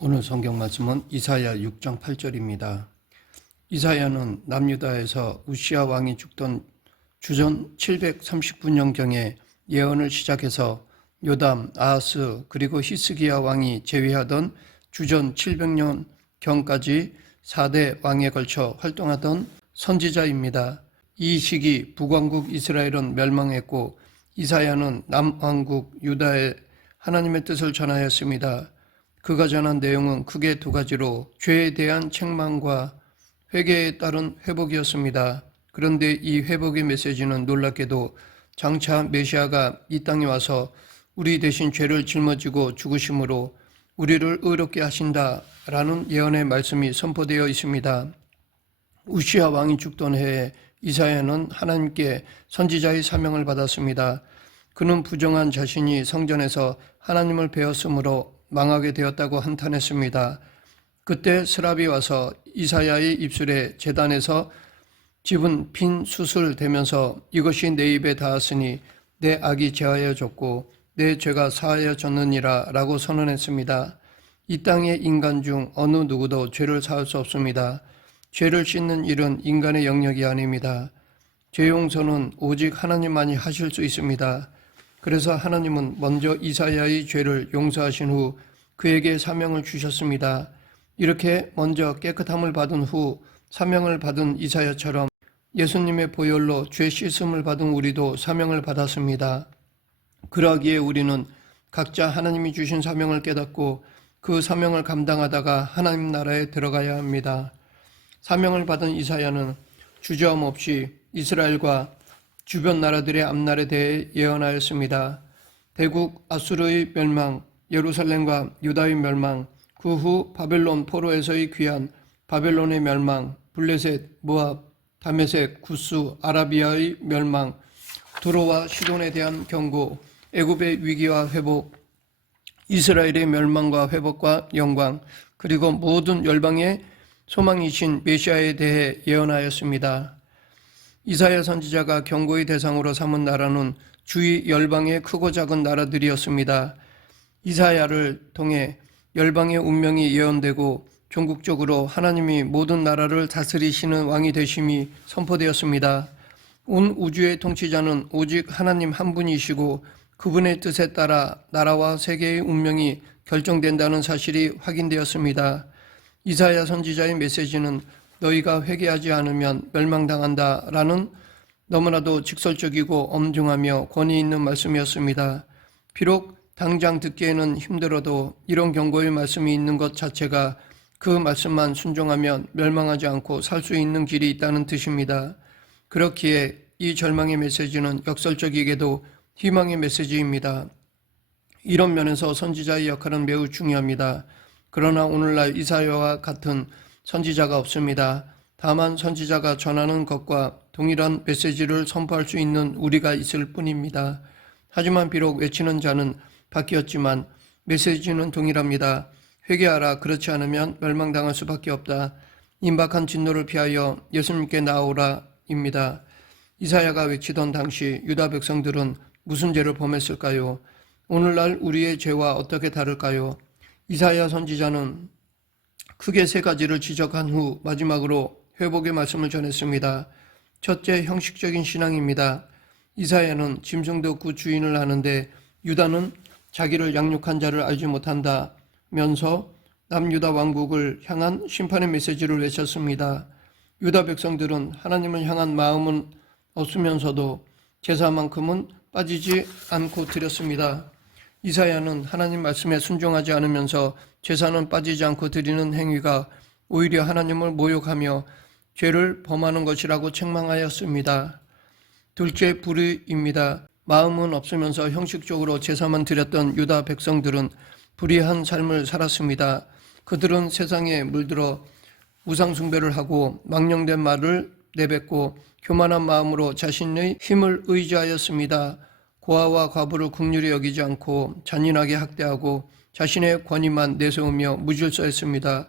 오늘 성경 말씀은 이사야 6장 8절입니다. 이사야는 남유다에서 우시야 왕이 죽던 주전 739년경에 예언을 시작해서 요담, 아하스 그리고 히스기야 왕이 재위하던 주전 700년경까지 4대 왕에 걸쳐 활동하던 선지자입니다. 이 시기 북왕국 이스라엘은 멸망했고 이사야는 남왕국 유다에 하나님의 뜻을 전하였습니다. 그가 전한 내용은 크게 두 가지로 죄에 대한 책망과 회개에 따른 회복이었습니다. 그런데 이 회복의 메시지는 놀랍게도 장차 메시아가 이 땅에 와서 우리 대신 죄를 짊어지고 죽으심으로 우리를 의롭게 하신다라는 예언의 말씀이 선포되어 있습니다. 우시야 왕이 죽던 해에 이사야는 하나님께 선지자의 사명을 받았습니다. 그는 부정한 자신이 성전에서 하나님을 배웠으므로 망하게 되었다고 한탄했습니다. 그때 스랍이 와서 이사야의 입술에 제단에서 집은 빈 숯을 대면서 이것이 내 입에 닿았으니 내 악이 제하여졌고 내 죄가 사하여졌느니라 라고 선언했습니다. 이 땅의 인간 중 어느 누구도 죄를 사할 수 없습니다. 죄를 씻는 일은 인간의 영역이 아닙니다. 죄 용서는 오직 하나님만이 하실 수 있습니다. 그래서 하나님은 먼저 이사야의 죄를 용서하신 후 그에게 사명을 주셨습니다. 이렇게 먼저 깨끗함을 받은 후 사명을 받은 이사야처럼 예수님의 보혈로 죄 씻음을 받은 우리도 사명을 받았습니다. 그러기에 우리는 각자 하나님이 주신 사명을 깨닫고 그 사명을 감당하다가 하나님 나라에 들어가야 합니다. 사명을 받은 이사야는 주저함 없이 이스라엘과 주변 나라들의 앞날에 대해 예언하였습니다. 대국 아수르의 멸망, 예루살렘과 유다의 멸망, 그 후 바벨론 포로에서의 귀환, 바벨론의 멸망, 블레셋, 모압, 다메섹, 구스, 아라비아의 멸망, 두로와 시돈에 대한 경고, 애굽의 위기와 회복, 이스라엘의 멸망과 회복과 영광, 그리고 모든 열방의 소망이신 메시아에 대해 예언하였습니다. 이사야 선지자가 경고의 대상으로 삼은 나라는 주위 열방의 크고 작은 나라들이었습니다. 이사야를 통해 열방의 운명이 예언되고 종국적으로 하나님이 모든 나라를 다스리시는 왕이 되심이 선포되었습니다. 온 우주의 통치자는 오직 하나님 한 분이시고 그분의 뜻에 따라 나라와 세계의 운명이 결정된다는 사실이 확인되었습니다. 이사야 선지자의 메시지는 너희가 회개하지 않으면 멸망당한다라는 너무나도 직설적이고 엄중하며 권위 있는 말씀이었습니다. 비록 당장 듣기에는 힘들어도 이런 경고의 말씀이 있는 것 자체가 그 말씀만 순종하면 멸망하지 않고 살 수 있는 길이 있다는 뜻입니다. 그렇기에 이 절망의 메시지는 역설적이게도 희망의 메시지입니다. 이런 면에서 선지자의 역할은 매우 중요합니다. 그러나 오늘날 이사야와 같은 선지자가 없습니다. 다만 선지자가 전하는 것과 동일한 메시지를 선포할 수 있는 우리가 있을 뿐입니다. 하지만 비록 외치는 자는 바뀌었지만 메시지는 동일합니다. 회개하라, 그렇지 않으면 멸망당할 수밖에 없다. 임박한 진노를 피하여 예수님께 나오라 입니다. 이사야가 외치던 당시 유다 백성들은 무슨 죄를 범했을까요? 오늘날 우리의 죄와 어떻게 다를까요? 이사야 선지자는 크게 세 가지를 지적한 후 마지막으로 회복의 말씀을 전했습니다. 첫째, 형식적인 신앙입니다. 이사야는 짐승도 그 주인을 아는데 유다는 자기를 양육한 자를 알지 못한다면서 남유다 왕국을 향한 심판의 메시지를 외쳤습니다. 유다 백성들은 하나님을 향한 마음은 없으면서도 제사만큼은 빠지지 않고 드렸습니다. 이사야는 하나님 말씀에 순종하지 않으면서 제사는 빠지지 않고 드리는 행위가 오히려 하나님을 모욕하며 죄를 범하는 것이라고 책망하였습니다. 둘째, 불의입니다. 마음은 없으면서 형식적으로 제사만 드렸던 유다 백성들은 불의한 삶을 살았습니다. 그들은 세상에 물들어 우상 숭배를 하고 망령된 말을 내뱉고 교만한 마음으로 자신의 힘을 의지하였습니다. 고아와 과부를 긍휼히 여기지 않고 잔인하게 학대하고 자신의 권위만 내세우며 무질서했습니다.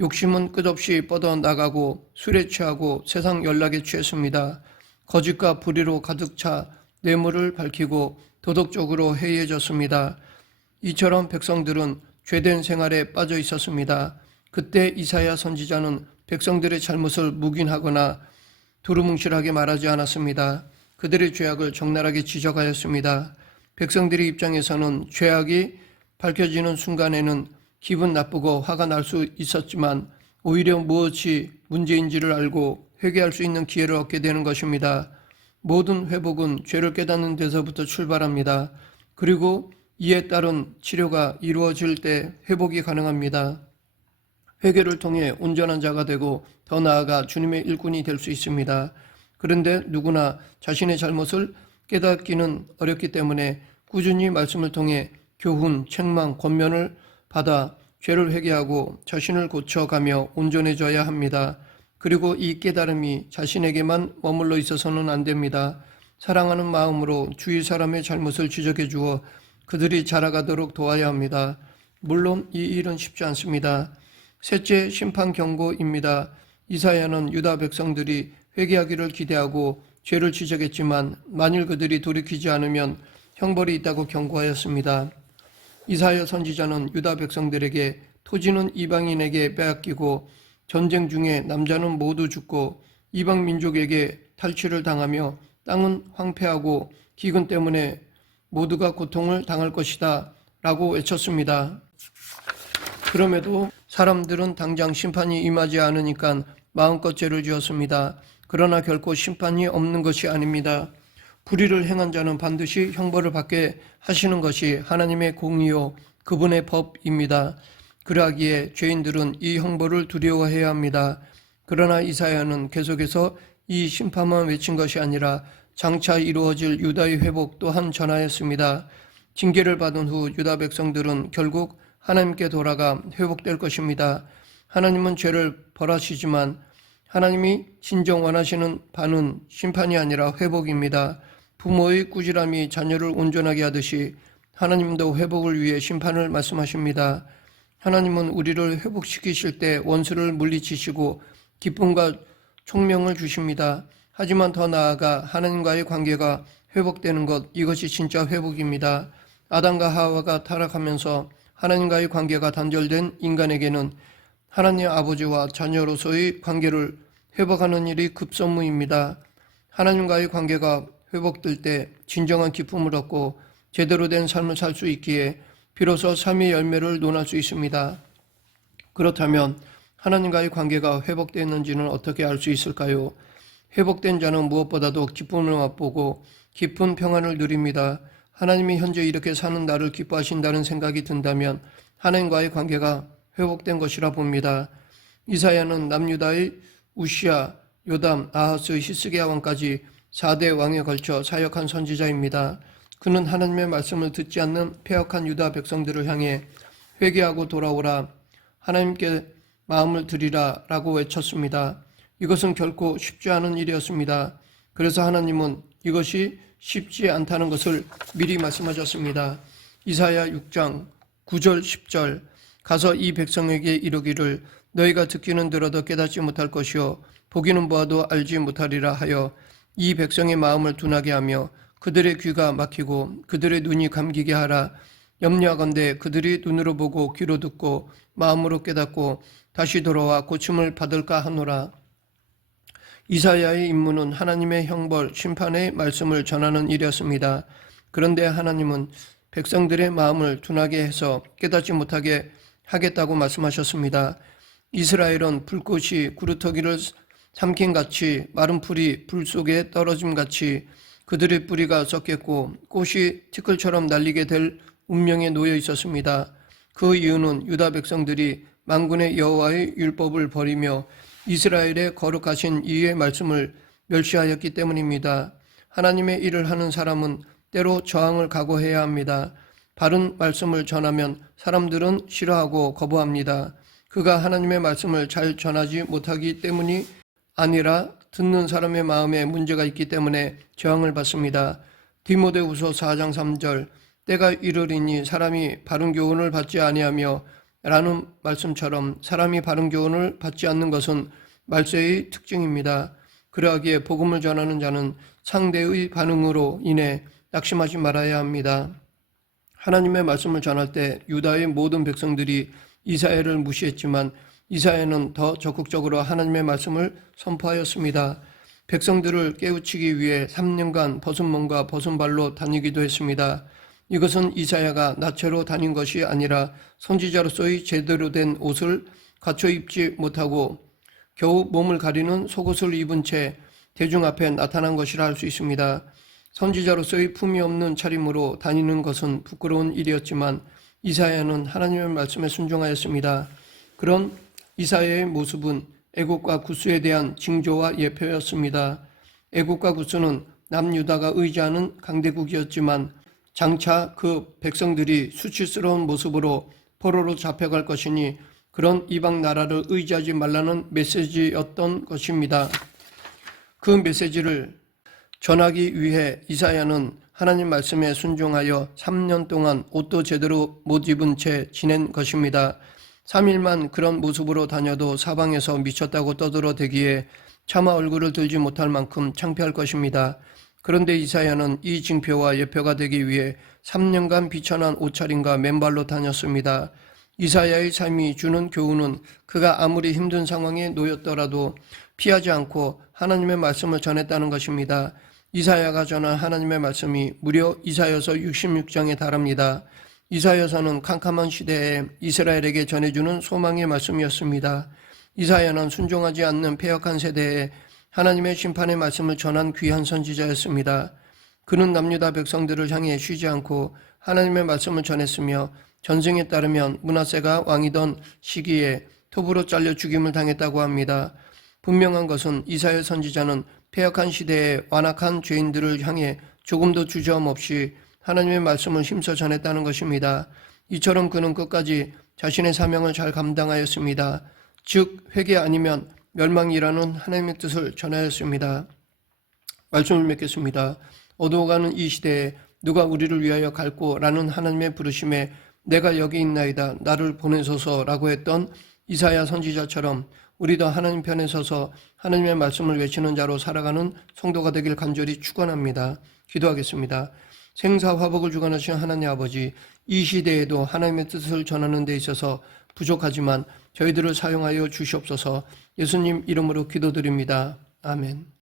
욕심은 끝없이 뻗어나가고 술에 취하고 세상 연락에 취했습니다. 거짓과 불의로 가득 차 뇌물을 밝히고 도덕적으로 해이해졌습니다. 이처럼 백성들은 죄된 생활에 빠져 있었습니다. 그때 이사야 선지자는 백성들의 잘못을 묵인하거나 두루뭉실하게 말하지 않았습니다. 그들의 죄악을 적나라하게 지적하였습니다. 백성들의 입장에서는 죄악이 밝혀지는 순간에는 기분 나쁘고 화가 날 수 있었지만 오히려 무엇이 문제인지를 알고 회개할 수 있는 기회를 얻게 되는 것입니다. 모든 회복은 죄를 깨닫는 데서부터 출발합니다. 그리고 이에 따른 치료가 이루어질 때 회복이 가능합니다. 회개를 통해 온전한 자가 되고 더 나아가 주님의 일꾼이 될 수 있습니다. 그런데 누구나 자신의 잘못을 깨닫기는 어렵기 때문에 꾸준히 말씀을 통해 교훈, 책망, 권면을 받아 죄를 회개하고 자신을 고쳐가며 온전해져야 합니다. 그리고 이 깨달음이 자신에게만 머물러 있어서는 안 됩니다. 사랑하는 마음으로 주위 사람의 잘못을 지적해 주어 그들이 자라가도록 도와야 합니다. 물론 이 일은 쉽지 않습니다. 셋째, 심판 경고입니다. 이사야는 유다 백성들이 회개하기를 기대하고 죄를 지적했지만 만일 그들이 돌이키지 않으면 형벌이 있다고 경고하였습니다. 이사야 선지자는 유다 백성들에게 토지는 이방인에게 빼앗기고 전쟁 중에 남자는 모두 죽고 이방 민족에게 탈취를 당하며 땅은 황폐하고 기근 때문에 모두가 고통을 당할 것이다 라고 외쳤습니다. 그럼에도 사람들은 당장 심판이 임하지 않으니까 마음껏 죄를 지었습니다. 그러나 결코 심판이 없는 것이 아닙니다. 불의를 행한 자는 반드시 형벌을 받게 하시는 것이 하나님의 공의요 그분의 법입니다. 그러하기에 죄인들은 이 형벌을 두려워해야 합니다. 그러나 이사야는 계속해서 이 심판만 외친 것이 아니라 장차 이루어질 유다의 회복 또한 전하였습니다. 징계를 받은 후 유다 백성들은 결국 하나님께 돌아가 회복될 것입니다. 하나님은 죄를 벌하시지만 하나님이 진정 원하시는 바는 심판이 아니라 회복입니다. 부모의 꾸지람이 자녀를 온전하게 하듯이 하나님도 회복을 위해 심판을 말씀하십니다. 하나님은 우리를 회복시키실 때 원수를 물리치시고 기쁨과 총명을 주십니다. 하지만 더 나아가 하나님과의 관계가 회복되는 것, 이것이 진짜 회복입니다. 아담과 하와가 타락하면서 하나님과의 관계가 단절된 인간에게는 하나님 아버지와 자녀로서의 관계를 회복하는 일이 급선무입니다. 하나님과의 관계가 회복될 때 진정한 기쁨을 얻고 제대로 된 삶을 살 수 있기에 비로소 삶의 열매를 논할 수 있습니다. 그렇다면 하나님과의 관계가 회복되었는지는 어떻게 알 수 있을까요? 회복된 자는 무엇보다도 기쁨을 맛보고 깊은 평안을 누립니다. 하나님이 현재 이렇게 사는 나를 기뻐하신다는 생각이 든다면 하나님과의 관계가 회복된 것이라 봅니다. 이사야는 남유다의 우시야, 요담, 아하스, 히스기야 왕까지 4대 왕에 걸쳐 사역한 선지자입니다. 그는 하나님의 말씀을 듣지 않는 패역한 유다 백성들을 향해 회개하고 돌아오라, 하나님께 마음을 드리라 라고 외쳤습니다. 이것은 결코 쉽지 않은 일이었습니다. 그래서 하나님은 이것이 쉽지 않다는 것을 미리 말씀하셨습니다. 이사야 6장 9절 10절 가서 이 백성에게 이르기를 너희가 듣기는 들어도 깨닫지 못할 것이요 보기는 보아도 알지 못하리라 하여 이 백성의 마음을 둔하게 하며 그들의 귀가 막히고 그들의 눈이 감기게 하라. 염려하건대 그들이 눈으로 보고 귀로 듣고 마음으로 깨닫고 다시 돌아와 고침을 받을까 하노라. 이사야의 임무는 하나님의 형벌, 심판의 말씀을 전하는 일이었습니다. 그런데 하나님은 백성들의 마음을 둔하게 해서 깨닫지 못하게 하겠다고 말씀하셨습니다. 이스라엘은 불꽃이 구루터기를 삼킨같이 마른 풀이 불 속에 떨어짐같이 그들의 뿌리가 썩겠고 꽃이 티끌처럼 날리게 될 운명에 놓여 있었습니다. 그 이유는 유다 백성들이 만군의 여호와의 율법을 버리며 이스라엘의 거룩하신 이의 말씀을 멸시하였기 때문입니다. 하나님의 일을 하는 사람은 때로 저항을 각오해야 합니다. 바른 말씀을 전하면 사람들은 싫어하고 거부합니다. 그가 하나님의 말씀을 잘 전하지 못하기 때문이 아니라 듣는 사람의 마음에 문제가 있기 때문에 저항을 받습니다. 디모데후서 4장 3절 때가 이르리니 사람이 바른 교훈을 받지 아니하며 라는 말씀처럼 사람이 바른 교훈을 받지 않는 것은 말세의 특징입니다. 그러하기에 복음을 전하는 자는 상대의 반응으로 인해 낙심하지 말아야 합니다. 하나님의 말씀을 전할 때 유다의 모든 백성들이 이사야를 무시했지만 이사야는 더 적극적으로 하나님의 말씀을 선포하였습니다. 백성들을 깨우치기 위해 3년간 벗은 몸과 벗은 발로 다니기도 했습니다. 이것은 이사야가 나체로 다닌 것이 아니라 선지자로서의 제대로 된 옷을 갖춰 입지 못하고 겨우 몸을 가리는 속옷을 입은 채 대중 앞에 나타난 것이라 할 수 있습니다. 선지자로서의 품이 없는 차림으로 다니는 것은 부끄러운 일이었지만 이사야는 하나님의 말씀에 순종하였습니다. 그런 이사야의 모습은 애국과 구스에 대한 징조와 예표였습니다. 애국과 구스는 남유다가 의지하는 강대국이었지만 장차 그 백성들이 수치스러운 모습으로 포로로 잡혀갈 것이니 그런 이방 나라를 의지하지 말라는 메시지였던 것입니다. 그 메시지를 전하기 위해 이사야는 하나님 말씀에 순종하여 3년 동안 옷도 제대로 못 입은 채 지낸 것입니다. 3일만 그런 모습으로 다녀도 사방에서 미쳤다고 떠들어대기에 차마 얼굴을 들지 못할 만큼 창피할 것입니다. 그런데 이사야는 이 징표와 예표가 되기 위해 3년간 비천한 옷차림과 맨발로 다녔습니다. 이사야의 삶이 주는 교훈은 그가 아무리 힘든 상황에 놓였더라도 피하지 않고 하나님의 말씀을 전했다는 것입니다. 이사야가 전한 하나님의 말씀이 무려 이사야서 66장에 달합니다. 이사야서는 캄캄한 시대에 이스라엘에게 전해주는 소망의 말씀이었습니다. 이사야는 순종하지 않는 패역한 세대에 하나님의 심판의 말씀을 전한 귀한 선지자였습니다. 그는 남유다 백성들을 향해 쉬지 않고 하나님의 말씀을 전했으며 전승에 따르면 므낫세가 왕이던 시기에 톱으로 잘려 죽임을 당했다고 합니다. 분명한 것은 이사야 선지자는 패역한 시대에 완악한 죄인들을 향해 조금도 주저함없이 하나님의 말씀을 힘써 전했다는 것입니다. 이처럼 그는 끝까지 자신의 사명을 잘 감당하였습니다. 즉 회개 아니면 멸망이라는 하나님의 뜻을 전하였습니다. 말씀을 맺겠습니다. 어두워가는 이 시대에 누가 우리를 위하여 갈꼬라는 하나님의 부르심에 내가 여기 있나이다 나를 보내소서라고 했던 이사야 선지자처럼 우리도 하나님 편에 서서 하나님의 말씀을 외치는 자로 살아가는 성도가 되길 간절히 축원합니다. 기도하겠습니다. 생사화복을 주관하신 하나님 아버지, 이 시대에도 하나님의 뜻을 전하는 데 있어서 부족하지만 저희들을 사용하여 주시옵소서. 예수님 이름으로 기도드립니다. 아멘.